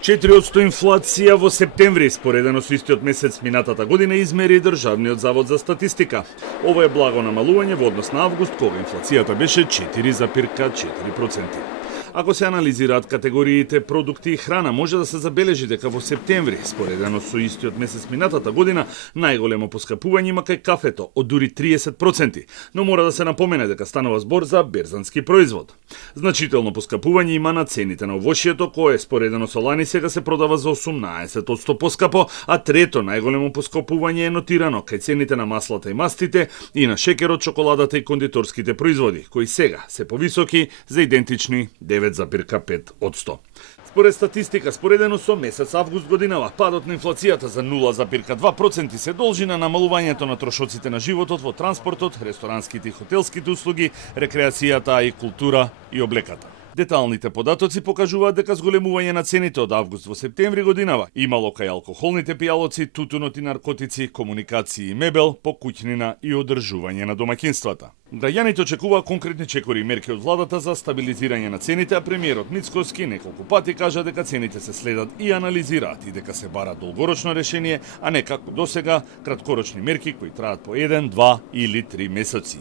4% инфлација во септември, споредено со истиот месец минатата година, измери Државниот завод за статистика. Ова е благо намалување во однос на август, кога инфлацијата беше 4,4%. Ако се анализираат категориите продукти и храна, може да се забележи дека во септември, споредено со истиот месец минатата година, најголемо поскапување има кај кафето, од дури 30%, но мора да се напомене дека станува збор за берзански производ. Значително поскапување има на цените на овошјето, кое споредено со лани сега се продава за 18% поскапо, а трето најголемо поскапување е нотирано кај цените на маслата и мастите и на шекерот, чоколадата и кондиторските производи, кои сега се повисоки за идентични 9,5%. Според статистика, споредено со месец август годинава, падот на инфлацијата за 0,2% се должи на намалувањето на трошоците на животот во транспортот, ресторанските и хотелските услуги, рекреацијата и култура и облеката. Деталните податоци покажуваат дека зголемување на цените од август во септември годинава имало кај алкохолните пијалоци, тутунот и наркотици, комуникација и мебел, покуќнина и одржување на домаќинствата. Граѓаните очекуваат конкретни чекори и мерки од владата за стабилизирање на цените, а премиерот Мицкоски неколку пати кажа дека цените се следат и анализираат и дека се бара долгорочно решение, а не како досега краткорочни мерки кои траат по 1, 2 или 3 месеци.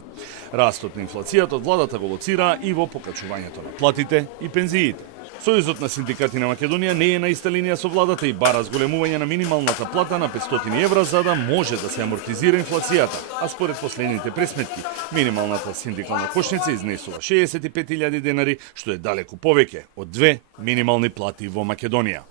Растот на инфлацијата од владата го лоцира и во покачувањето на платите и пензиите. Сојузот на синдикати на Македонија не е на иста линија со владата и бара зголемување на минималната плата на 500 евра за да може да се амортизира инфлацијата, а според последните пресметки, минималната синдикална кошница изнесува 65.000 денари, што е далеку повеќе од 2 минимални плати во Македонија.